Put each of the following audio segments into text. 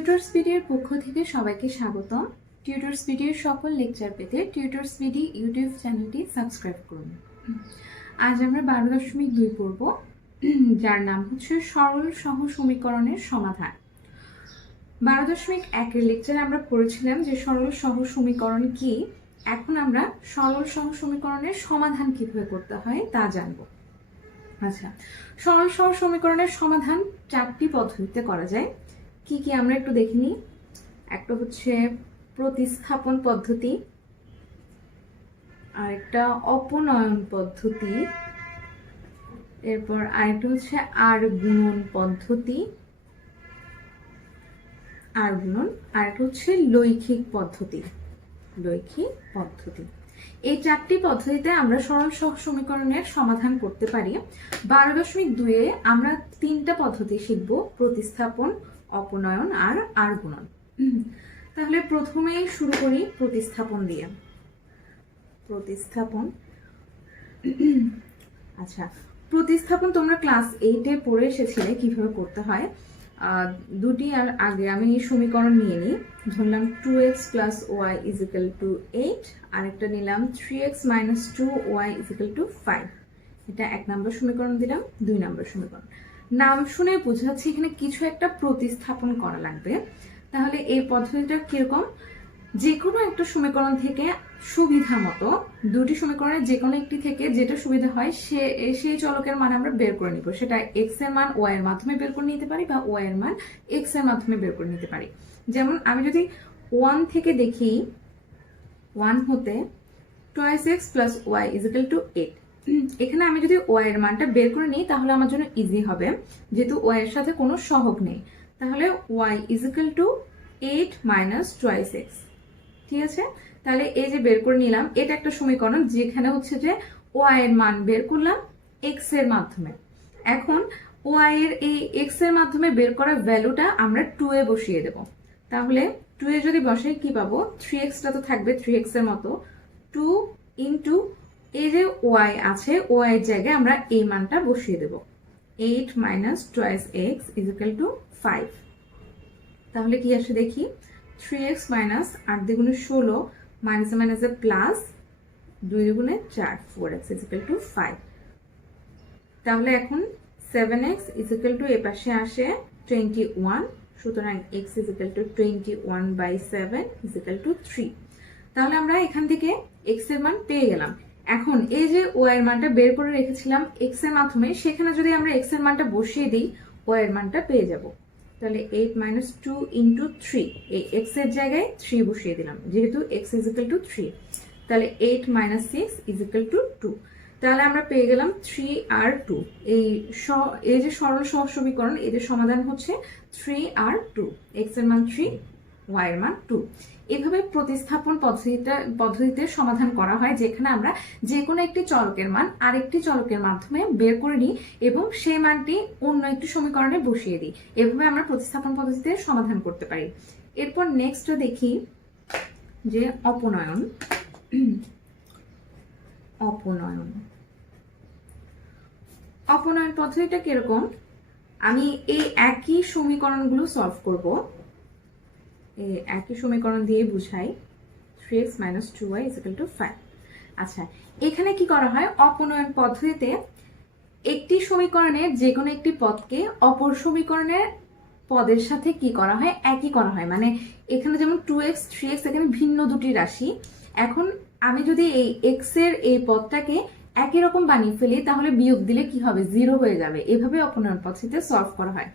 Tutors ভিডিওর পক্ষ থেকে সবাইকে স্বাগতম। টিউটরস ভিডিওর সকল লেকচার পেতে টিউটরস ভিডি ইউটিউব চ্যানেলটি সাবস্ক্রাইব করুন। আজ আমরা 12.2 পড়ব, যার নাম হচ্ছে সরল সহ সমীকরণের সমাধান। 12.1 এর লেকচারে আমরা পড়েছিলাম যে সরল সহ সমীকরণ কি। এখন আমরা সরল সহ সমীকরণের সমাধান কিভাবে করতে হয় তা জানব। আচ্ছা, সরল সহ সমীকরণের সমাধান 4টি পদ্ধতিতে করা যায়। কি কি আমরা একটু দেখে নিই। একটা হচ্ছে প্রতিস্থাপন পদ্ধতি, আরেকটা অপনয়ন পদ্ধতি, এরপর আরেকটা হচ্ছে আর গুণন পদ্ধতি, আরেকটা হচ্ছে লৈখিক পদ্ধতি। এই 4টি পদ্ধতিতে আমরা সরল সহ সমীকরণের সমাধান করতে পারি। 12.2 আমরা 3টা পদ্ধতি শিখব, প্রতিস্থাপন, অপনয়ন আর আর গুণন। তাহলে প্রথমেই শুরু করি প্রতিস্থাপন দিয়ে। আচ্ছা, প্রতিস্থাপন তোমরা ক্লাস 8-এ পড়ে এসেছিলে কিভাবে করতে হয়। দুটি আর আগে আমি এই সমীকরণ নিয়ে নিই। ধরলাম 2x plus y is equal to 8, আরেকটা নিলাম 3x minus 2y is equal to 5। এটা 1 নম্বর সমীকরণ দিলাম, 2 নম্বর সমীকরণ। নাম শুনে বোঝাচ্ছি এখানে কিছু একটা প্রতিস্থাপন করা লাগবে। তাহলে এই পদ্ধতিটা কিরকম, যে কোনো একটা সমীকরণ থেকে সুবিধা মতো দুটি সমীকরণের যে কোনো একটি থেকে যেটা সুবিধা হয় সেই চলকের মান আমরা বের করে নিব। সেটা x এর মান y এর মাধ্যমে বের করে নিতে পারি বা y এর মান x এর মাধ্যমে বের করে নিতে পারি। যেমন আমি যদি 1 থেকে দেখি, 1 হতে 2x plus y is equal to 8। এখানে আমি যদি y এর মানটা বের করে নিই তাহলে আমার জন্য ইজি হবে, যেহেতু y এর সাথে কোনো সহগ নেই। তাহলে y is equal to 8 minus 2x। ঠিক আছে, তাহলে এই যে বের করে নিলাম, এটা একটা সমীকরণ যেখানে হচ্ছে যে y এর মান বের করলাম x এর মাধ্যমে। এখন y এর এই x এর মাধ্যমে বের করা ভ্যালুটা আমরা 2 এ বসিয়ে দেব। তাহলে 2 এ যদি বসাই কি পাবো, 3x টা তো থাকবে 3x এর মতো, 2 ইন্টু এই যে y আছে, y এর জায়গায় আমরা এই মানটা বসিয়ে দেব, 8 minus 2x is equal to 5। তাহলে কি আসে দেখি, 3x minus 8 দ্বিগুণে 16 মাইনাসে মাইনাসে plus 2 দ্বিগুণে 4, 4x is equal to 5। তাহলে এখন 7x is equal to এ পাশে আসে 21, সুতরাং x is equal to 21/7 is equal to 3। তাহলে আমরা এখান থেকে x এর মান পেয়ে গেলাম। এখন এই যে y এর মানটা বের করে রেখেছিলাম x এর মাধ্যমে, সেখানে যদি আমরা x এর মানটা বসিয়ে দিই y এর মানটা পেয়ে যাব। তাহলে 8 minus 2 into 3, এই x এর জায়গায় 3 বসিয়ে দিলাম যেহেতু x is equal to 3। তাহলে 8 minus 6 is equal to 2। তাহলে আমরা পেয়ে গেলাম 3 আর 2। এই যে সরল সহ সমীকরণ, এদের সমাধান হচ্ছে 3 আর 2, x এর মান 3, y এর মান 2। এভাবে প্রতিস্থাপন পদ্ধতিতে সমাধান করা হয়, যেখানে আমরা যে কোনো একটি চলকের মান আরেকটি চলকের মাধ্যমে বের করে নিই এবং সেই মানটি অন্য একটি সমীকরণে বসিয়ে দিই। এভাবে আমরা প্রতিস্থাপন পদ্ধতিতে সমাধান করতে পারি। এরপর নেক্সট দেখি যে অপনয়ন। অপনয়ন পদ্ধতিটা কিরকম, আমি এই একই সমীকরণগুলো সলভ করব। একই সমীকরণ দিয়ে বুঝাই, 3x minus 2y is equal to 5। আচ্ছা, এখানে কি করা হয়, অপনয়ন পদ্ধতিতে একটি সমীকরণের যে কোনো একটি পদকে অপর সমীকরণের পদের সাথে কি করা হয়, একই করা হয়। মানে এখানে যেমন 2x 3x এখানে ভিন্ন দুটি রাশি। এখন আমি যদি এই x এর এই পদটাকে একই রকম বানিয়ে ফেলি তাহলে বিয়োগ দিলে কি হবে, 0 হয়ে যাবে। এভাবে অপনয়ন পদ্ধতিতে সলভ করা হয়।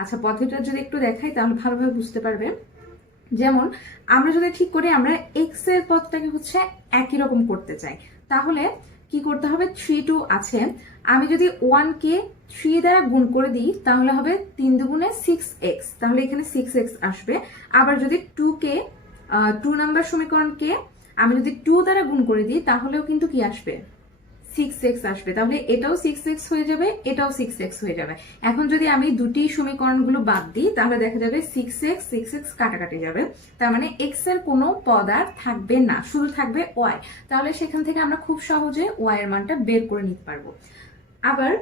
আচ্ছা, পদ্ধতিটা যদি একটু দেখাই তাহলে ভালোভাবে বুঝতে পারবে। যেমন আমরা যদি ঠিক করি আমরা x এর পদটাকে হচ্ছে একই রকম করতে চাই, তাহলে কি করতে হবে, 3 2 আছে, আমি যদি 1 কে 3 দ্বারা গুণ করে দিই তাহলে হবে 3 দুগুণে 6x, তাহলে এখানে 6x আসবে। আবার যদি 2 কে 2 নাম্বার সমীকরণকে আমি যদি 2 দ্বারা গুণ করে দিই তাহলেও কিন্তু কি আসবে, 6x আসবে। তাহলে এটাও 6x হয়ে যাবে, এটাও 6x হয়ে যাবে। এখন যদি আমি দুটি সমীকরণগুলো বাদ দিই তাহলে দেখা যাবে 6x কাটাকাটি যাবে। তার মানে x এর কোনো পদ আর থাকবে না, শুধু থাকবে y। তাহলে সেখান থেকে আমরা খুব সহজে y এর মানটা বের করে নিতে পারবো। আবার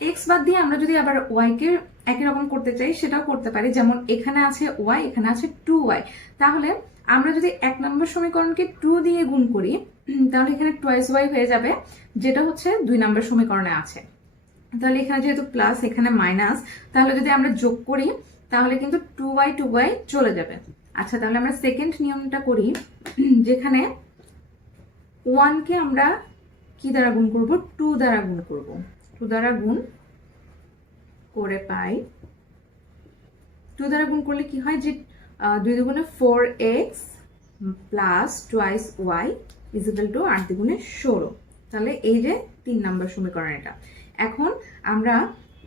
এক্স বাদ দিয়ে আমরা যদি আবার ওয়াই কে একই রকম করতে চাই সেটাও করতে পারি। যেমন এখানে আছে ওয়াই, এখানে আছে 2y, তাহলে আমরা যদি 1 নম্বর সমীকরণকে 2 দিয়ে গুণ করি তাহলে এখানে টোয়াইস ওয়াই হয়ে যাবে, যেটা হচ্ছে 2 নম্বর সমীকরণে আছে। তাহলে এখানে যেহেতু প্লাস এখানে মাইনাস, তাহলে যদি আমরা যোগ করি তাহলে কিন্তু 2y চলে যাবে। আচ্ছা, তাহলে আমরা সেকেন্ড নিয়মটা করি, যেখানে 1 কে আমরা কি দ্বারা গুণ করব, 2 দ্বারা গুণ করব। 2 দ্বারা গুণ করে পাই, 2 দ্বারা গুণ করলে কি হয় যে 2 দুগুণে 4x plus twice Y equal to 8 দুগুণে 16। তাহলে এই যে 3 নম্বর সমীকরণ এটা। এখন আমরা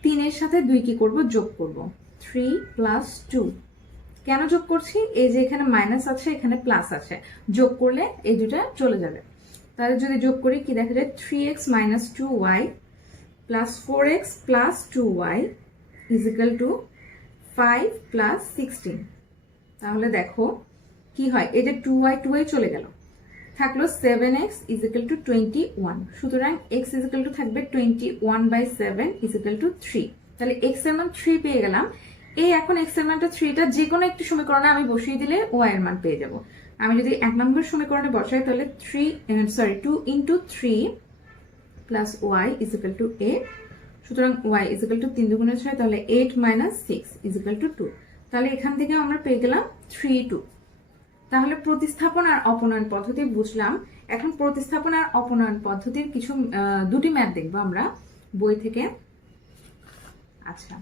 3 এর সাথে 2 কি করব, যোগ করব। 3 প্লাস 2 কেন যোগ করছি, এই যে এখানে মাইনাস আছে এখানে প্লাস আছে, যোগ করলে এই দুটা চলে যাবে। তাহলে যদি যোগ করি কি দেখা যায়, 3x minus 2y plus 4x plus 2y equal to 5 plus 16। তাহলে দেখো কি হয়, এই যে 2y চলে গেল, থাকলো 7x ইজিক্যাল টু 21। সুতরাং x ইজিক্যাল টু থাকবে 21/7 ইজিক্যাল টু 3। তাহলে x এর মান 3 পেয়ে গেলাম। এই এখন x এর মানটা 3টা যে কোনো একটি সমীকরণে আমি বসিয়ে দিলে y এর মান পেয়ে যাব। আমি যদি 1 নম্বর সমীকরণে বসাই তাহলে 2 into 3 plus y equal to 8। সুতরাং y ইজিক্যাল টু 3 দুগুণে 6, তাহলে 8 মাইনাস 6 ইজিক্যাল টু 2। তাহলে এখান থেকে আমরা পেয়ে গেলাম 3 2। তাহলে প্রতিস্থাপন আর অপনয়ন পদ্ধতি বুঝলাম। এখন প্রতিস্থাপন আর অপনয়ন পদ্ধতির কিছু দুটি ম্যাথ দেখবো আমরা বই থেকে। আচ্ছা,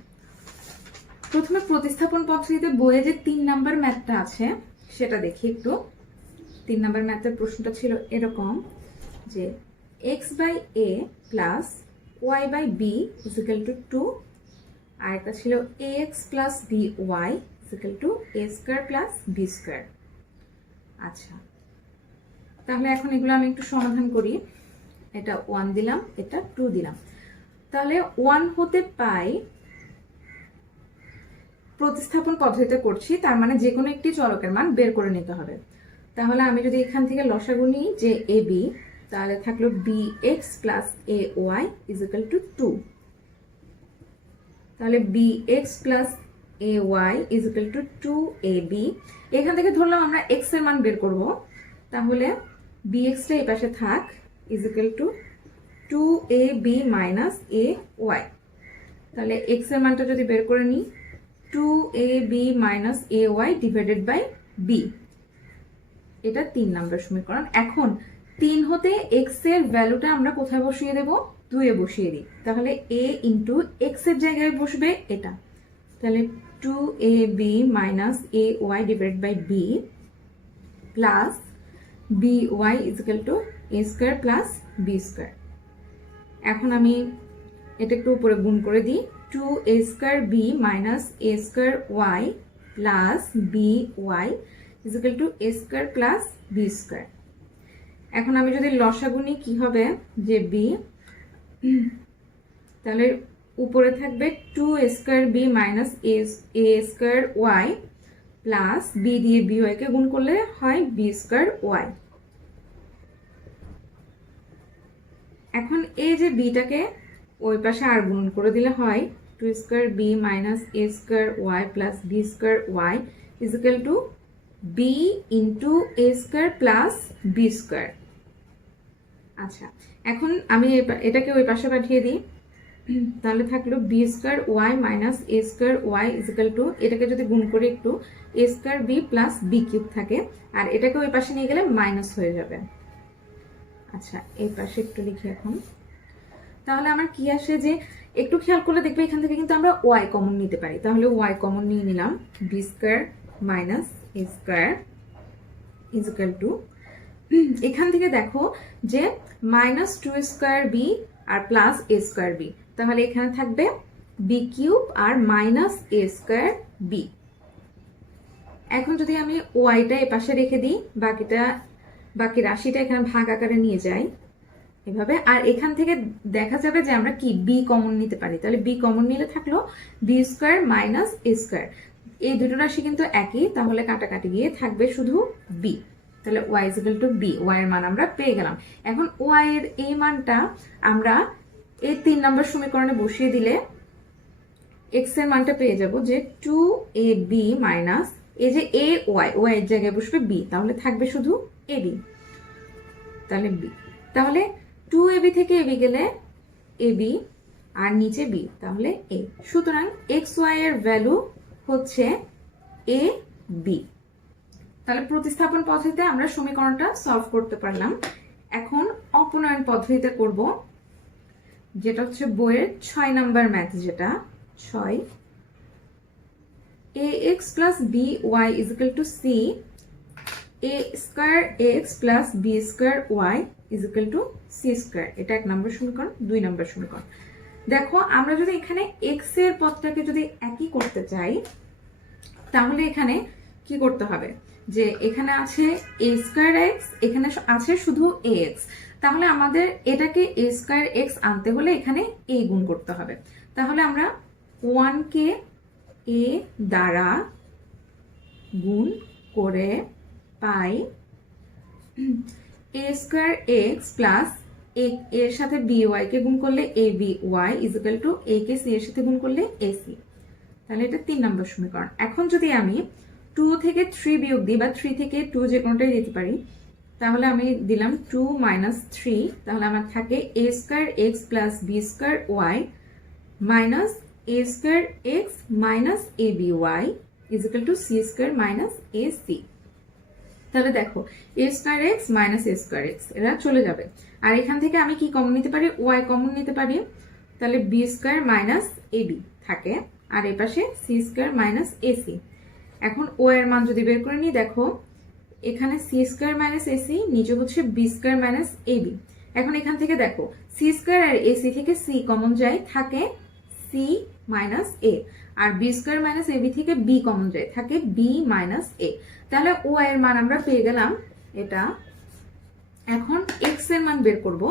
প্রথমে প্রতিস্থাপন পদ্ধতিতে বইয়ে যে 3 নাম্বার ম্যাথটা আছে সেটা দেখি একটু। 3 নাম্বার ম্যাথের প্রশ্নটা ছিল এরকম যে x/a plus y/b is equal to 2, আর একটা ছিল ax plus by equal to a square plus b square. আচ্ছা, তাহলে এখন এগুলো আমি একটু সমাধান করি। এটা 1 দিলাম, এটা 2 দিলাম। তাহলে 1 হতে পাই প্রতিস্থাপন পদ্ধতিতে করছি, তার মানে যে কোনো একটি চলকের মান বের করে নিতে হবে। তাহলে আমি যদি এখান থেকে লসাগু নিই যে ab, তাহলে থাকলো bx plus ay equal to 2। তাহলে bx plus ay equal to 2ab। এখান থেকে ধরলাম আমরা x এর মান বের করব, তাহলে bx টা এই পাশে থাক equal to 2ab minus ay। তাহলে x এর মানটা যদি বের করে নিই 2ab minus ay divided by b, এটা 3 নম্বর সমীকরণ। এখন 3 হতে x এর ভ্যালুটা আমরা কোথায় বসিয়ে দেব, 2 এ বসিয়ে দিই। তাহলে a ইন্টু x এর জায়গায় বসবে এটা, তাহলে 2ab minus ay divided by b plus by equal to a square plus b square. এখন আমি এটা একটু উপরে গুণ করে দিই, 2a square b minus a square y plus by equal to a square plus b square. এখন আমি যদি লসাগু নিই কি হবে, যে b, তাহলে উপরে থাকবে 2a square b minus a square y plus b দিয়ে by কে গুণ করলে হয় b স্কয়ার y। এখন এই যে bটাকে ওই পাশে আর গুণ করে দিলে হয় 2 square b minus a square y plus b square y equal to b into a square plus b square. আচ্ছা, এখন আমি এটাকে ওই পাশে পাঠিয়ে দিই, তাহলে থাকলো b square y minus a square y equal to, এটাকে যদি গুণ করে একটু a square b plus b cube থাকে, আর এটাকে ওই পাশে নিয়ে গেলে মাইনাস হয়ে যাবে। আচ্ছা, এই পাশে একটু লিখি এখন। তাহলে আমার কি আসে, যে একটু খেয়াল করলে দেখবে এখান থেকে কিন্তু আমরা y কমন নিতে পারি। তাহলে y কমন নিয়ে নিলাম, b square minus a square equal to, এখান থেকে দেখো যে মাইনাস 2 স্কয়ার b আর প্লাস a স্কয়ার b, তাহলে এখানে থাকবে b কিউব আর মাইনাস a স্কয়ার b। এখন যদি আমি ওয়াইটা এ পাশে রেখে দিই, বাকি রাশিটা এখানে ভাগ আকারে নিয়ে যাই এভাবে, আর এখান থেকে দেখা যাবে যে আমরা কি b কমন নিতে পারি। তাহলে b কমন নিলে থাকলো b square minus a square. এই দুটো রাশি কিন্তু একই, তাহলে কাটাকাটি গিয়ে থাকবে শুধু b। তাহলে y equal to b, y এর মান আমরা পেয়ে গেলাম। এখন y এর এই মানটা আমরা এই 3 নম্বর সমীকরণে বসিয়ে দিলে এক্স এর মানটা পেয়ে যাব যে 2ab মাইনাস এই যে এ ওয়াই ওয়াই এর জায়গায় বসবে বি, তাহলে থাকবে শুধু এবি, তাহলে বি, তাহলে 2ab থেকে এবি গেলে এবি আর নিচে বি, তাহলে এ। সুতরাং এক্স ওয়াই এর ভ্যালু হচ্ছে এ বি। তাহলে প্রতিস্থাপন পদ্ধতিতে আমরা সমীকরণটা সলভ করতে পারলাম। এখন অপনয়ন পদ্ধতিতে করব, যেটা হচ্ছে বইয়ের 6 নাম্বার ম্যাথ, যেটা 6 ax plus by is equal to c a square x plus b square y is equal to c square। এটা 1 নম্বর সমীকরণ। 2 নম্বর সমীকরণ, দেখো আমরা যদি এখানে x এর পদটাকে যদি একই করতে চাই তাহলে এখানে কি করতে হবে, যে এখানে আছে a স্কয়ার x, এখানে আছে শুধু ax, তাহলে আমাদের এটাকে a স্কয়ার x আনতে হলে এখানে a গুণ করতে হবে। তাহলে আমরা 1 কে a দ্বারা গুণ করে পাই a স্কয়ার x প্লাস এর সাথে by কে গুণ করলে aby is equal to a K c এর সাথে গুণ করলে ac। তাহলে এটা 3 নম্বর সমীকরণ। এখন যদি আমি 2 থেকে 3 বিয়োগ দিই বা 3 থেকে 2 যে কোনোটাই দিতে পারি, তাহলে আমি দিলাম 2 মাইনাস 3, তাহলে আমার থাকে a square x plus b square y minus a square x minus aby is equal to c square minus ac। তাহলে দেখো a square x minus a square x এরা চলে যাবে, আর এখান থেকে আমি কি কমন নিতে পারি, y কমন নিতে পারি, তাহলে b স্কয়ার মাইনাস ab থাকে, আর এই পাশে c স্কয়ার মাইনাস ac। এখন ও এর মান যদি বের করে নিই, দেখো এখানে c স্কয়ার মাইনাস ac, নিচে হচ্ছে b স্কয়ার মাইনাস ab। এখন এখান থেকে দেখো c স্কয়ার আর ac থেকে c কমন যায়, থাকে c মাইনাস a, আর b স্কয়ার মাইনাস ab থেকে b কমন যায়, থাকে b মাইনাস a। তাহলে ও এর মান আমরা পেয়ে গেলাম এটা। এখন x এর মান বের করব।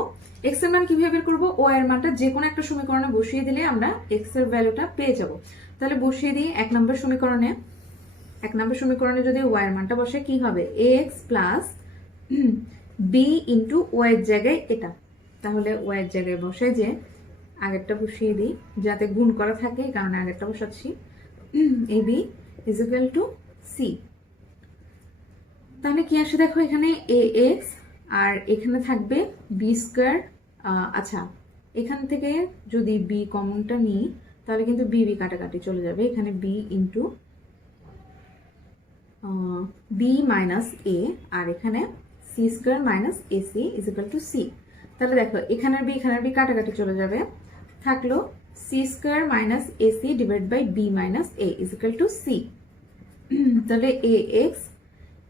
x এর মান কিভাবে বের করব, ও এর মানটা যে কোনো একটা সমীকরণে বসিয়ে দিলে আমরা x এর ভ্যালুটা পেয়ে যাব। তাহলে বসিয়ে দিই 1 নম্বর সমীকরণে। 1 নম্বর সমীকরণে যদি y এর মানটা বসে কি হবে, ax plus b into y এর জায়গায় এটা, তাহলে y এর জায়গায় বসে যে আগেরটা বসিয়ে দিই যাতে গুণ করা থাকে, এই কারণে আগেরটা বসাচ্ছি, ab is equal to c। তাহলে কি আসে দেখো এখানে ax আর এখানে থাকবে b স্কয়ার। আচ্ছা, এখান থেকে যদি b কমনটা নিই তাহলে কিন্তু b কাটাকাটি চলে যাবে, এখানে b into b minus a, আর এখানে c square minus ac is equal to c। তাহলে দেখো এখানের b কাটাকাটি চলে যাবে, থাকলো c square minus ac divide by b minus a is equal to c। তাহলে ax,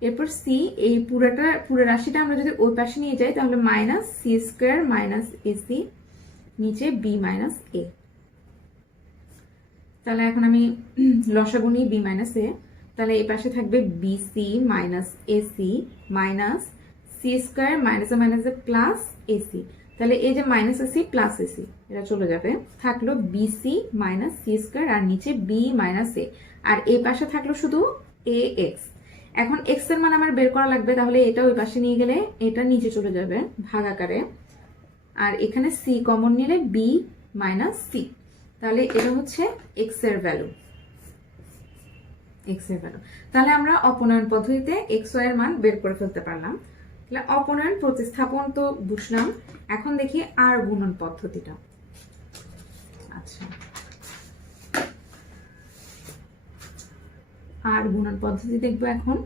এরপর c, এই পুরো রাশিটা আমরা যদি ওই পাশে নিয়ে যাই তাহলে minus c square minus ac, নিচে b মাইনাস a। তাহলে এখন আমি লসাগু নিই b মাইনাস a, তাহলে এই পাশে থাকবে bc minus ac minus c square minus a plus ac। তাহলে এই যে মাইনাস ac প্লাস ac এটা চলে যাবে, থাকলো bc মাইনাস c স্কয়ার আর নিচে b মাইনাস a, আর এই পাশে থাকলো শুধু ax। এখন x এর মান আমার বের করা লাগবে, তাহলে এটা ওই পাশে নিয়ে গেলে এটা নিচে চলে যাবে ভাগ আকারে, আর এখানে c কমন নিলে b মাইনাস c। তাহলে এটা হচ্ছে x এর ভ্যালু, x এর ভ্যালু। তাহলে আমরা অপনয়ন পদ্ধতিতে x y এর মান বের করে ফেলতে পারলাম। তাহলে অপনয়ন প্রতিস্থাপন তো বুঝলাম, এখন দেখি আর গুণন পদ্ধতিটা। আচ্ছা, আর গুণন পদ্ধতি দেখবো এখন।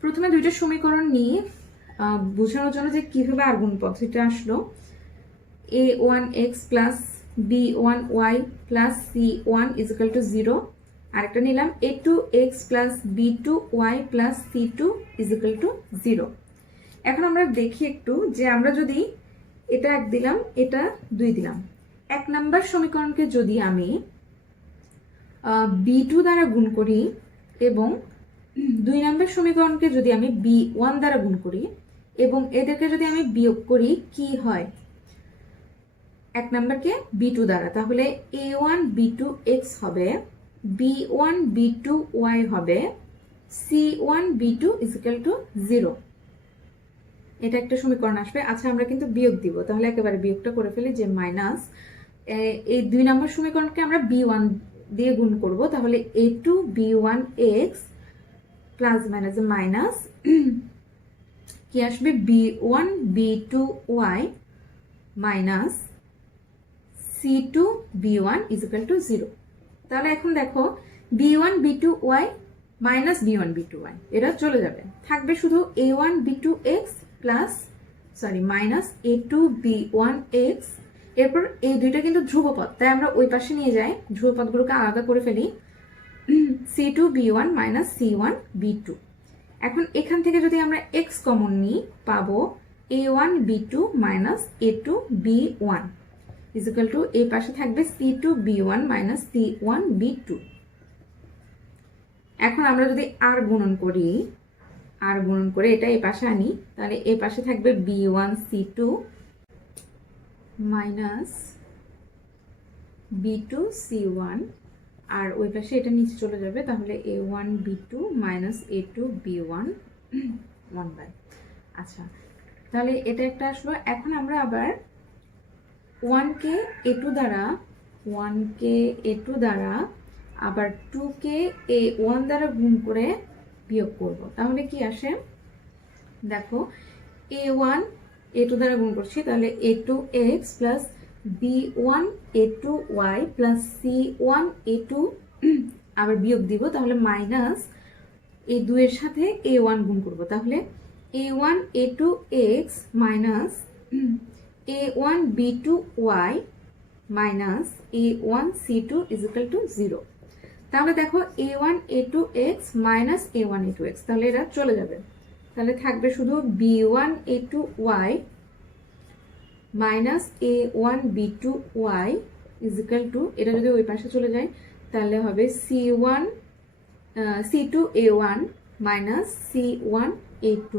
প্রথমে দুইটা সমীকরণ নিয়ে বোঝানোর জন্য যে কিভাবে আর গুণন পদ্ধতিটা আসলো, a1x plus b1y plus c1 is equal to 0, আরেকটা নিলাম a2x plus b2y plus c2 is equal to 0। এখন আমরা দেখি একটু যে আমরা যদি এটা 1 দিলাম, এটা 2 দিলাম, 1 নাম্বার সমীকরণকে যদি আমি b2 দ্বারা গুণ করি এবং 2 নাম্বার সমীকরণকে যদি আমি b1 দ্বারা গুণ করি এবং এদেরকে যদি আমি বিয়োগ করি কি হয়, 1 নাম্বারকে b2 দ্বারা, তাহলে a1 b2x হবে, b1 b2y হবে, c1 b2 is equal to 0। এটা একটা সমীকরণ আসবে। আচ্ছা আমরা কিন্তু বিয়োগ দিব, তাহলে একেবারে বিয়োগটা করে ফেলি, যে মাইনাস এই 2 নম্বর সমীকরণকে আমরা b1 দিয়ে গুণ করব, তাহলে a2 b1x plus minus minus কি আসবে b1 b2y minus c2 b1 equal to 0। তাহলে এখন দেখো b1 b2y minus b1 b2y এটা চলে যাবে, থাকবে শুধু a1 b2x plus minus a2 b1x। এরপর এই দুইটা কিন্তু ধ্রুবপদ, তাই আমরা ওই পাশে নিয়ে যাই, ধ্রুবপদগুলোকে আলাদা করে ফেলি, c2 b1 minus c1 b2। এখন এখান থেকে যদি আমরা x কমন নিই পাবো a1 b2 minus a2 b1 equal to এই পাশে থাকবে c2 b1 minus c1 b2। এখন আমরা যদি আর গুণন করে এটা এই পাশে আনি, তাহলে এই পাশে থাকবে b1 c2 minus b2 c1, আর ওই পাশে এটা নিচে চলে যাবে, তাহলে a1 b2 minus a2 b1 1/। আচ্ছা তাহলে এটা একটা আসলো। এখন আমরা আবার 1কে a2 দ্বারা আবার 2কে a1 দ্বারা গুণ করে বিয়োগ করব, তাহলে কি আসে দেখো a1 a2 দ্বারা গুণ করছি, তাহলে a2x plus b1 a2y plus c1 a2 আবার বিয়োগ দিব, তাহলে মাইনাস এই 2 এর সাথে a1 গুণ করব, তাহলে a1 a2x minus a1 b2y minus a1 c2 equal to 0। তাহলে দেখো a1 a2x minus a1 a2x, তাহলে এটা চলে যাবে, তাহলে থাকবে শুধু b1 a2y minus a1 b2y equal to, এটা যদি ওই পাশে চলে যায় তাহলে হবে c2 a1 minus c1 a2।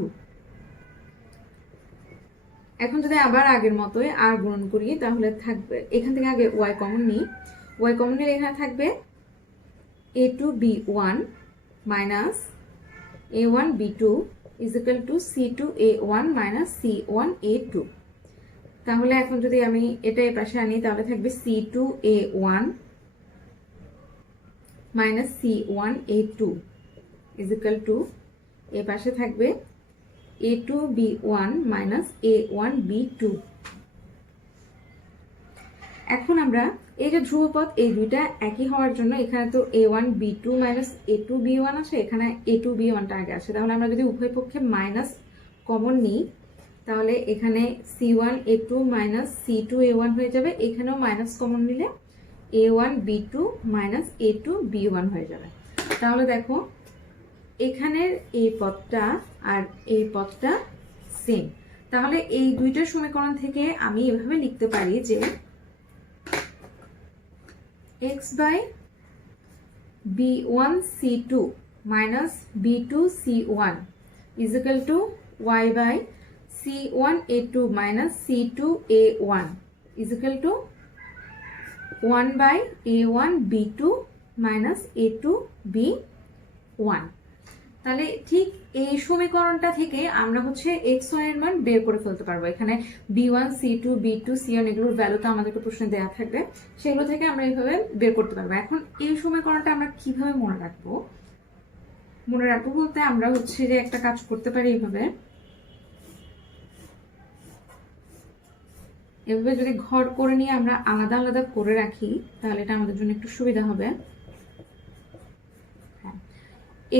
এখন যদি আবার আগের মতোই আর গুণন করি, তাহলে থাকবে এখান থেকে আগে y কমন নিই, y কমন নিলে এখানে থাকবে a2 b1 minus a1 b2 equal to c2 a1 minus c1 a2। তাহলে এখন যদি আমি এটা এই পাশে আনি, তাহলে থাকবে c2 a1 minus c1 a2 equal to এই পাশে থাকবে a2 b1 minus a1 b2। এখন আমরা এই যে ধ্রুবপদ এই দুইটা একই হওয়ার জন্য এখানে তো a1 b2 minus a2 b1 আছে, এখানে a2 b1টা আগে আসে, তাহলে আমরা যদি উভয় পক্ষে মাইনাস কমন নিই তাহলে এখানে c1 a2 minus c2 a1 হয়ে যাবে, এখানেও মাইনাস কমন নিলে a1 b2 minus a2 b1 হয়ে যাবে। তাহলে দেখো এখানের এই পদটা আর এই পদটা সেম, তাহলে এই দুইটা সমীকরণ থেকে আমি এভাবে লিখতে পারি যে x by b1 c2 minus b2 c1 equal to y by c1 a2 minus c2 a1 equal to 1 by a1 b2 minus a2 b1। তাহলে ঠিক এই সমীকরণটা থেকে আমরা হচ্ছে x y এর মান বের করে ফেলতে পারবো। এখানে b1 c2 b2 c1 এগুলোর ভ্যালু তো আমাদেরকে প্রশ্নে দেওয়া থাকবে, সেগুলো থেকে আমরা এইভাবে বের করতে পারবো। এখন এই সমীকরণটা আমরা কিভাবে মনে রাখবো বলতে আমরা হচ্ছে যে একটা কাজ করতে পারি, এভাবে যদি ঘর করে নিয়ে আমরা আলাদা আলাদা করে রাখি তাহলে এটা আমাদের জন্য একটু সুবিধা হবে।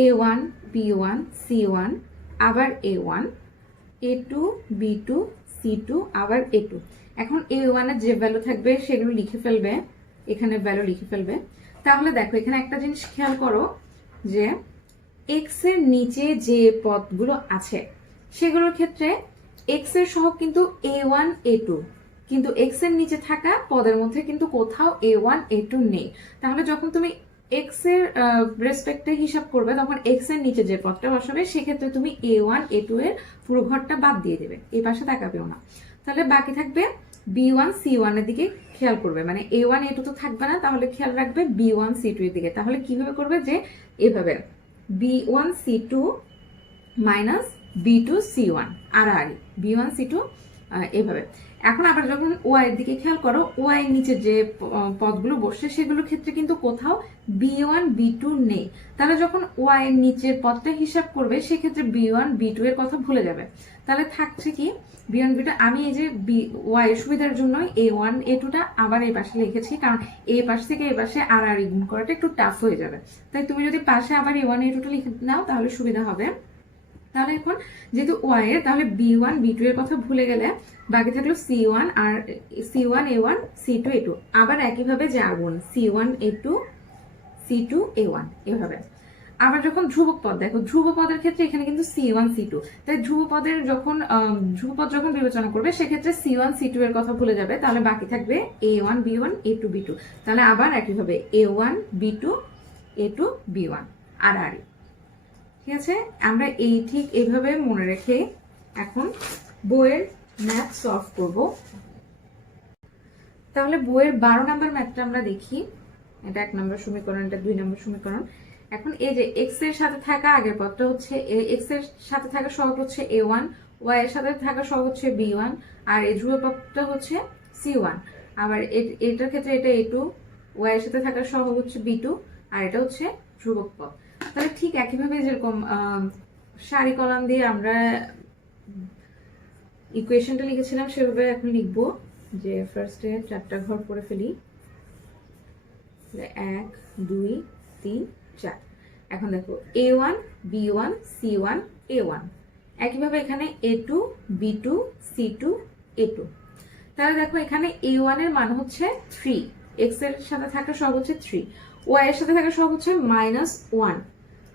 a1 b1 c1 আবার a1 a2 b2 c2 আবার a2। এখন a1 এর যে ভ্যালু থাকবে সেগুলো লিখে ফেলবে, এখানে ভ্যালু লিখে ফেলবে। তাহলে দেখো এখানে একটা জিনিস খেয়াল করো যে x এর নিচে যে পদগুলো আছে সেগুলোর ক্ষেত্রে x এর সহগ কিন্তু a1 a2, কিন্তু x এর নিচে থাকা পদের মধ্যে কিন্তু কোথাও a1 a2 নেই। তাহলে যখন তুমি x এর রেসপেক্টে হিসাব করবে তখন x এর নিচে যে পদটা বসাবে সেক্ষেত্রে তুমি a1 a2 এর পুরো ঘরটা বাদ দিয়ে দেবে, এই পাশে তাকাবেও না। তাহলে বাকি থাকবে b1 c1 এর দিকে খেয়াল করবে, মানে a1 a2 তো থাকবে না, তাহলে খেয়াল রাখবে b1 c2 এর দিকে। তাহলে কিভাবে করবে যে এভাবে b1 c2 মাইনাস B2C1 আড়াআড়ি B1C2 এভাবে। এখন আবার যখন ওয়াই এর দিকে খেয়াল করো, ওয়াই এর নিচে যে পদগুলো বসছে সেগুলোর ক্ষেত্রে কিন্তু কোথাও B1 B2 নেই। তাহলে যখন ওয়াই এর নিচের পদটা হিসাব করবে সেক্ষেত্রে B1 B2 এর কথা ভুলে যাবে। তাহলে থাকছে কি B1 B2। আমি এই যে ওয়াই এর সুবিধার জন্য A1 A2টা আবার এই পাশে লিখেছি, কারণ এই পাশ থেকে এই পাশে আড়াআড়ি গুণ করাটা একটু টাফ হয়ে যাবে। তাই তুমি যদি পাশে আবার A1 A2টা লিখে নাও তাহলে সুবিধা হবে। তাহলে এখন যেহেতু ওয়াই এর, তাহলে B1 B2 এর কথা ভুলে গেলে বাকি থাকলো C1 আর C1 A1 C2 A2। আবার একইভাবে যে আগুন C1 A2 C2 A1 এভাবে। আবার যখন ধ্রুবক পদ দেখো, ধ্রুবক পদের ক্ষেত্রে এখানে কিন্তু C1 C2, তাই ধ্রুবপদের যখন ধ্রুবপদ যখন বিবেচনা করবে সেক্ষেত্রে C1 C2 এর কথা ভুলে যাবে। তাহলে বাকি থাকবে A1 B1 A2 B2। তাহলে আবার একইভাবে A1 B2 A2 B1 আড়াআড়ি। ঠিক আছে, আমরা এই ঠিক এইভাবে মনে রেখে এখন বইয়ের ম্যাথ সলভ করব। তাহলে বইয়ের 12 নম্বর ম্যাথটা আমরা দেখি। এটা 1 নম্বর সমীকরণ, এটা 2 নম্বর সমীকরণ। এখন এই যে এক্স এর সাথে থাকা আগের পদটা হচ্ছে এক্স এর সাথে থাকা সহগ হচ্ছে A1, ওয়াই এর সাথে থাকা সহগ হচ্ছে B1, আর এই ধ্রুবক পদটা হচ্ছে C1। আবার এটার ক্ষেত্রে এটা A2, ওয়াই এর সাথে থাকা সহগ হচ্ছে B2, আর এটা হচ্ছে ধ্রুবক পদ। তাহলে ঠিক একইভাবে যেরকম সারি কলাম দিয়ে আমরা ইকুয়েশনটা লিখেছিলাম সেভাবে এখন লিখবো। যে ফার্স্টে 4টা ঘর করে ফেলি, 1 2 3 4। এখন দেখো A1 B1 C1 A1, একইভাবে এখানে A2 B2 C2 A2। তাহলে দেখো এখানে A1 এর মান হচ্ছে 3, x এর সাথে থাকা সহগ হচ্ছে 3, y এর সাথে থাকা সহগ হচ্ছে -1,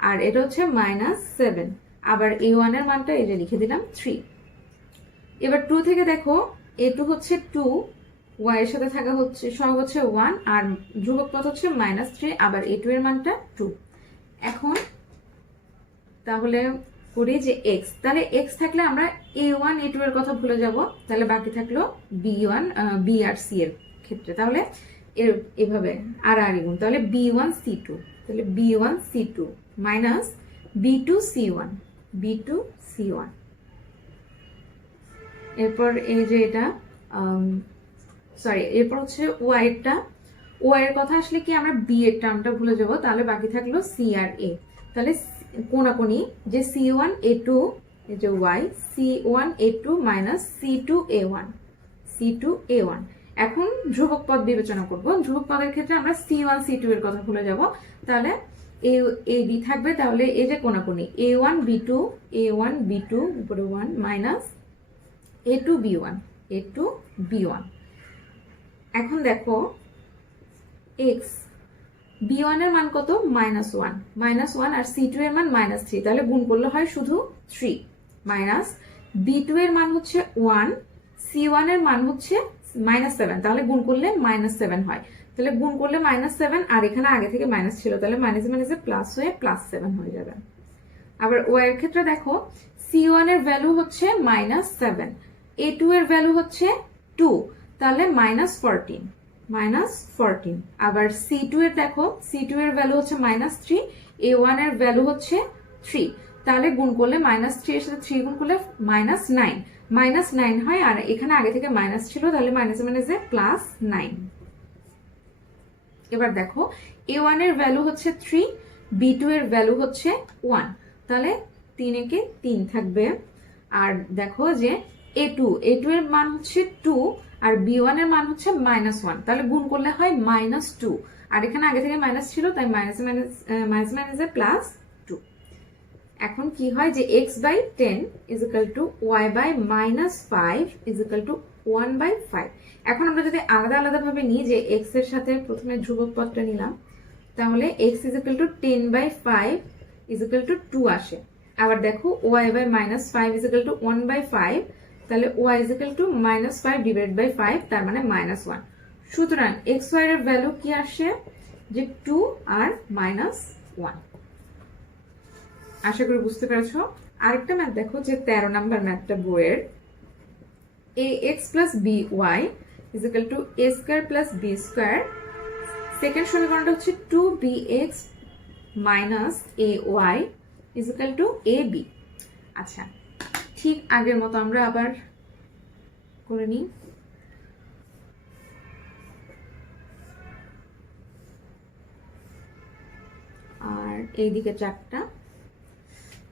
আর এটা হচ্ছে -7। আবার A1 এর মানটা এই যে লিখে দিলাম 3। এবার 2 থেকে দেখো A2 হচ্ছে 2, y এর সাথে থাকা হচ্ছে সহগ হচ্ছে 1, আর ধ্রুবক পদ হচ্ছে -3, আবার A2 এর মানটা 2। এখন তাহলে করি যে x, তাহলে x থাকলে আমরা A1 A2 এর কথা ভুলে যাব। তাহলে বাকি থাকলো B1 B আর C এর ক্ষেত্রে। তাহলে এভাবে আড়াআড়ি গুণ, তাহলে B1 C2, তাহলে B1 C2 minus B2 C1 B2 C1। এরপর এই যে এটা এরপর হচ্ছে ওয়াই এরটা, ওয়াই এর কথা আসলে কি আমরা বি এর টার্মটা ভুলে যাব। তাহলে বাকি থাকলো সি আর এ। তাহলে কোনাকুনি যে C1 A2 এই যে Y C1 A2 minus C2 A1 C2 A1। এখন ধ্রুবক পদ বিবেচনা করব। ধ্রুবক পদের ক্ষেত্রে আমরা C1 C2 এর কথা ভুলে যাব। তাহলে এ বি থাকবে। তাহলে এই যে কোনাকুনি A1 B2 A1 B2 উপরে 1 minus A2 B1 A2 B1। এখন দেখো x B1 এর মান কত -1 আর C2 এর মান -3, তাহলে গুণ করলে হয় শুধু 3, মাইনাস B2 এর মান হচ্ছে 1, C1 এর মান হচ্ছে -7, তাহলে গুণ করলে -7 হয়। তাহলে গুণ করলে -7, আর এখানে আগে থেকে মাইনাস ছিল, তাহলে মাইনাসে মাইনাসে প্লাস হয়ে +7 হয়ে যাবে। আবার ওয়াই এর ক্ষেত্রে দেখো C1 এর ভ্যালু হচ্ছে -7, A2 এর ভ্যালু হচ্ছে 2, তাহলে -14। আবার C2 এর দেখো C2 এর ভ্যালু হচ্ছে -3, A1 এর ভ্যালু হচ্ছে 3, তাহলে গুণ করলে -3 এর সাথে 3 গুণ করলে -9 হয়, আর এখানে আগে থেকে মাইনাস ছিল, তাহলে মাইনাসে মাইনাসে +9। এবার দেখো A1 এর ভ্যালু হচ্ছে 3, B2 এর ভ্যালু হচ্ছে 1, তাহলে 3 একে 3 থাকবে। আর দেখো যে A2 এর মান হচ্ছে 2, আর B1 এর মান হচ্ছে -1, তাহলে গুণ করলে হয় -2, আর এখানে আগে থেকে মাইনাস ছিল, তাই মাইনাসে মাইনাসে +2। এখন কি হয় যে x/10 y/-5 1/5। এখন আমরা যদি আলাদা আলাদা ভাবে নিই, যে x এর সাথে প্রথমে ধ্রুবক পদটা নিলাম, তাহলে x 10/5 2 আসে। আবার দেখো y/-5 1/5, তাহলে y -5 / 5, তার মানে -1। সুতরাং xy এর ভ্যালু কি আসে যে 2 আর -1। আশা করি বুঝতে পেরেছো। আরেকটা ম্যাথ দেখো, যে 13 নম্বর ম্যাথটা বইয়ের, ax + by a² + b²। Second সমীকরণটা হচ্ছে 2bx - ay ab। আচ্ছা, ঠিক আগের মতো আমরা আবার করে নিই। আর এইদিকে 4টা,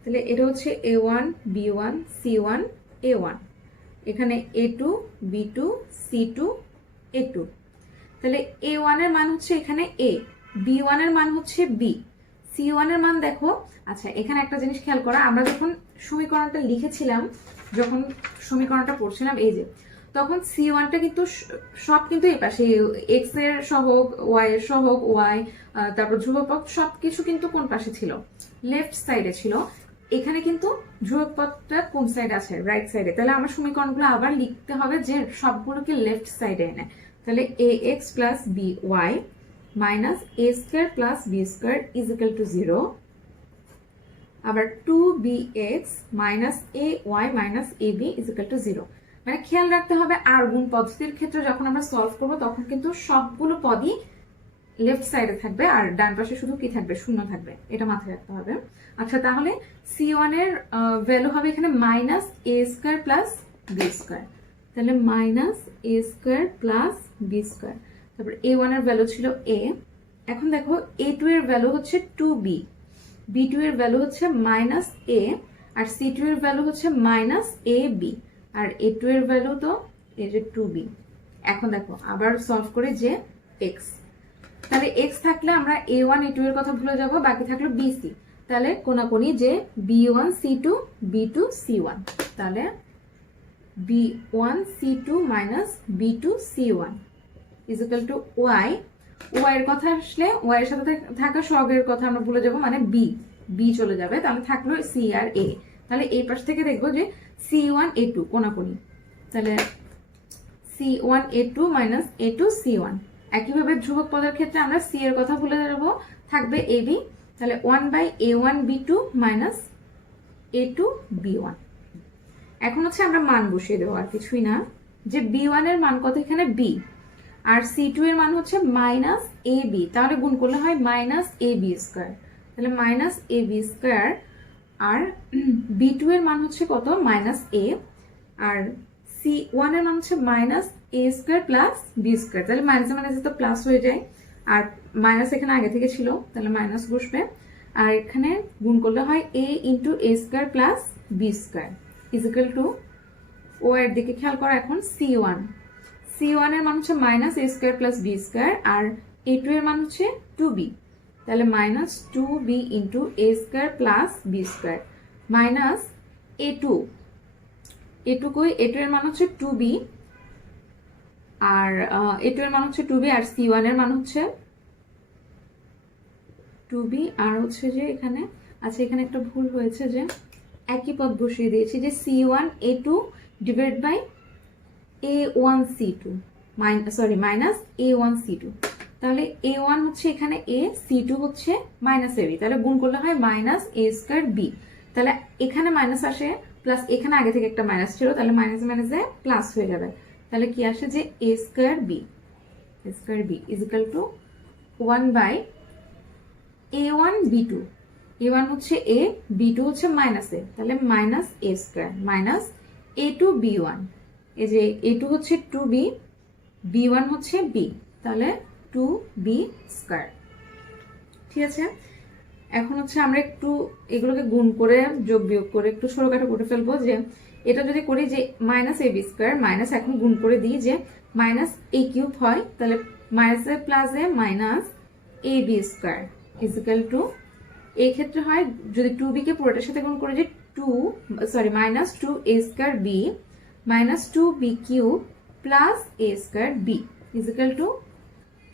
তাহলে এটা হচ্ছে A1 B1 C1 A1, এখানে A2 B2 C2 A2। তাহলে A1 এর মান হচ্ছে এখানে A, B1 এর মান হচ্ছে B, C1 এর মান দেখো। আচ্ছা, এখানে একটা জিনিস খেয়াল করা, আমরা যখন সমীকরণটা লিখেছিলাম, যখন সমীকরণটা পড়ছিলাম এই যে, তখন C1টা কিন্তু সব কিন্তু এই পাশে, x এর সহগ, y এর সহগ y, তারপর ধ্রুবক সবকিছু কিন্তু কোন পাশে ছিল? লেফট সাইডে ছিল। এখানে কিন্তু ধ্রুবক পদটা কোন সাইডে আছে? রাইট সাইডে। তাহলে আমার সমীকরণগুলো আবার লিখতে হবে যে সবগুলোকে লেফট সাইডে এনে। তাহলে ax plus by minus a square plus b square is equal two 0। আবার 2bx minus ay minus ab is equal two 0। মানে খেয়াল রাখতে হবে আর গুণ পদ্ধতির ক্ষেত্রে যখন আমরা সলভ করব তখন কিন্তু সবগুলো পদই লেফট সাইডে থাকবে আর ডান পাশে শুধু কি থাকবে? শূন্য থাকবে, এটা মাথায় রাখতে হবে। আচ্ছা, তাহলে C1 এর ভ্যালু হবে এখানে minus a square plus b square, তাহলে minus a square plus b square. তারপর A1 এর ভ্যালু ছিল a। এখন দেখো A2 এর ভ্যালু হচ্ছে 2b, B2 এর ভ্যালু হচ্ছে মাইনাস a, আর C2 এর ভ্যালু হচ্ছে মাইনাস ab, আর A2 এর ভ্যালু তো এই যে 2b। এখন দেখো আবার সলভ করে যে x, তাহলে x থাকলে আমরা A1 A2 এর কথা ভুলে যাব, বাকি থাকলো BC। তাহলে কোনাকুনি যে B1 C2 B2 C1, তাহলে B1 C2 minus B2 C1 is equal to y। y এর কথা আসলে y এর সাথে থাকা সহগের কথা আমরা ভুলে যাব, মানে b চলে যাবে, তাহলে থাকলো C আর A। তাহলে এই পাশ থেকে দেখবো যে C1 A2 কোনাকুনি, তাহলে C1 A2 minus A2 C1। একইভাবে ধ্রুবক পদের ক্ষেত্রে আমরা C এর কথা ভুলে যাব, থাকবে AB। তাহলে 1/A1 B2 minus A2 B1। এখন হচ্ছে আমরা মান বসিয়ে দেবো, আর কিছুই না। যে B1 এর মান কত? এখানে B, আর C2 এর মান হচ্ছে মাইনাস AB, তাহলে গুণ করলে হয় মাইনাস AB স্কয়ার, তাহলে মাইনাস AB স্কয়ার। আর B2 এর মান হচ্ছে কত? মাইনাস A, আর C1 এর মান হচ্ছে minus A square plus B square, তাহলে মাইনাসে মাইনাসে তো প্লাস হয়ে যায়, আর মাইনাস এখানে আগে থেকে ছিল তাহলে মাইনাস বসবে, আর এখানে গুণ করলে হয় A into A square plus B square is equal to, ও এর দিকে খেয়াল করা এখন C1 এর মান হচ্ছে minus A square plus B square, আর A2 এর মান হচ্ছে 2B, তাহলে minus 2B into A square plus B square minus A2 কই? A2 এর মান হচ্ছে 2B, আর A2 এর মান হচ্ছে 2B, আর C1 এর মান হচ্ছে 2B, আর হচ্ছে যে এখানে, আচ্ছা এখানে একটা ভুল হয়েছে যে একই পদ বসিয়ে দিয়েছি, যে C1 A2 divide by A1 C2 minus A1 C2, তাহলে A1 হচ্ছে এখানে A, C2 হচ্ছে মাইনাস AB, তাহলে গুণ করলে হয় মাইনাস A স্কয়ার B। তাহলে এখানে মাইনাস আসে, প্লাস এখানে আগে থেকে একটা মাইনাস ছিল, তাহলে মাইনাস মাইনাসে প্লাস হয়ে যাবে, তাহলে কি আসে যে A square B is equal two 1/A1 B2। A1 হচ্ছে A, B2 হচ্ছে মাইনাস A, তাহলে minus A square minus A2 B1, এই যে A2 হচ্ছে 2B, B1 হচ্ছে B, তাহলে 2B স্কয়ার। ঠিক আছে, এখন হচ্ছে আমরা একটু এগুলোকে গুণ করে যোগ বিয়োগ করে একটু ছোটখাটো করে ফেলবো। যে এটা যদি করি যে মাইনাস AB স্কয়ার মাইনাস, এখন গুণ করে দিই যে মাইনাস A কিউব হয়, তাহলে minus A plus A minus AB square is equal two, এই ক্ষেত্রে হয় যদি 2B কে পুরোটার সাথে গুণ করে যে minus 2A square B minus 2B cube plus A square B is equal two,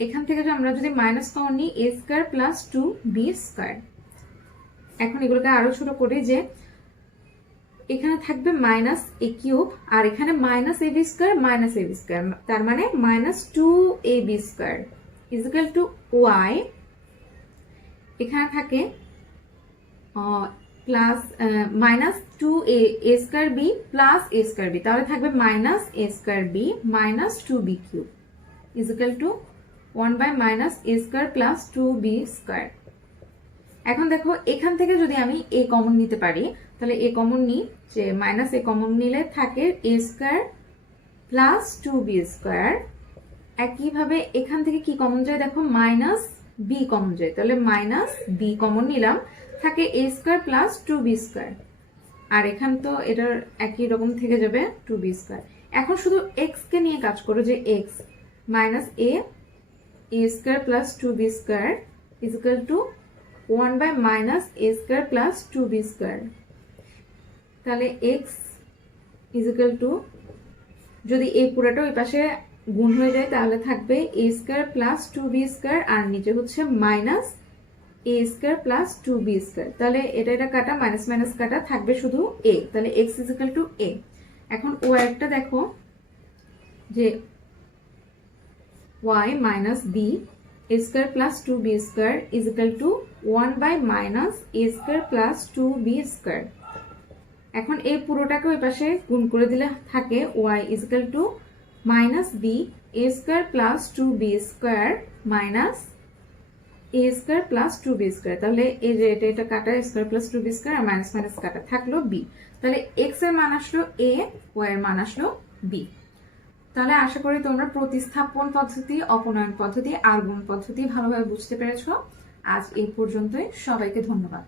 এখান থেকে আমরা যদি মাইনাস কমন নিই A square plus 2B square. এখন এগুলোকে আরো ছোট করি, যে এখানে থাকবে মাইনাস A কিউব, আর এখানে মাইনাস AB স্কয়ার, তার মানে minus 2AB square is equal to Y। এখানে থাকে plus minus 2A square B plus A square B, তাহলে থাকবে minus A square B minus 2B cube is equal to 1 by minus A square plus 2B square. এখন দেখো এখান থেকে যদি আমি a কমন নিতে পারি, তাহলে a কমন নিই, যে মাইনাস a কমন নিলে থাকে a square plus 2b square. একইভাবে এখান থেকে কি কমন যায় দেখো, মাইনাস b কমন যায়, তাহলে মাইনাস b কমন নিলাম, থাকে a square plus 2b square. আর এখান তো এটার একই রকম থেকে যাবে 2b স্কয়ার। এখন শুধু x কে নিয়ে কাজ করো, যে x minus a square plus 2b square is equal to 1 by minus a square plus 2b square. তাহলে x ইজ ইকুয়াল টু, যদি a পুরোটা ওই পাশে গুণ হয়ে যায় তাহলে থাকবে a square plus 2b square, আর নিচে হচ্ছে minus a square plus 2b square. তাহলে এটা কাটা, মাইনাস মাইনাস কাটা, থাকবে শুধু a। তাহলে x is equal to a। এখন y একটা দেখো, যে y minus b a square plus 2b square is equal to 1 by minus a square plus 2b square. এখন এই পুরোটাকে ওই পাশে গুণ করে দিলে থাকে y is equal two minus b a square plus 2b square minus a square plus 2b square. তাহলে এই যে এটা কাটা, স্কয়ার প্লাস 2b স্কয়ার আর মাইনাস মাইনাস কাটা, থাকলো b। তাহলে x এর মান আসলো a, y এর মান আসলো b। তাহলে আশা করি তোমরা প্রতিস্থাপন পদ্ধতি, অপনয়ন পদ্ধতি আর গুণ পদ্ধতি ভালোভাবে বুঝতে পেরেছো। আজ এই পর্যন্তই, সবাইকে ধন্যবাদ।